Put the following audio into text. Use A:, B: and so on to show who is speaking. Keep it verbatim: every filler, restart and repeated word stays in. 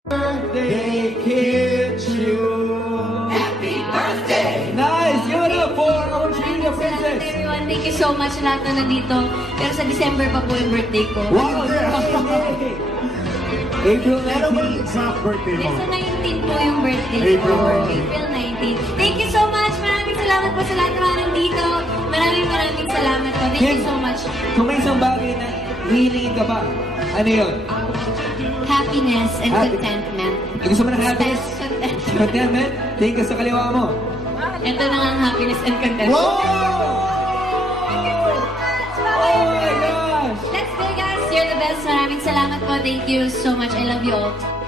A: Birthday, Kichu!
B: Happy birthday!
A: Nice! Give it up for our Trinidad
C: Salamat
A: Princess!
C: everyone. Thank you so much sa lahat na nandito. Pero sa December pa po yung birthday ko.
A: Wow! April
D: Ano ba yung
A: nineteenth!
D: exact birthday mo?
C: Yes, sa nineteenth po yung birthday
D: April
C: ko.
D: nineteenth.
C: April nineteenth. Thank you so much. Maraming salamat po sa lahat ng mga nandito. Maraming maraming salamat po. Thank you so much.
A: Kung may isang bagay na hihilingin ka pa, ano yun?
C: Happiness and
A: Happy-
C: contentment.
A: Gusto mo ng happiness?
C: Contentment.
A: Contentment? Tingin ka sa kaliwa mo.
C: Ito na nga ang happiness and contentment.
A: Wow! Oh my gosh!
C: Let's go guys. You're the best. Maraming salamat po. Thank you so much. I love you all.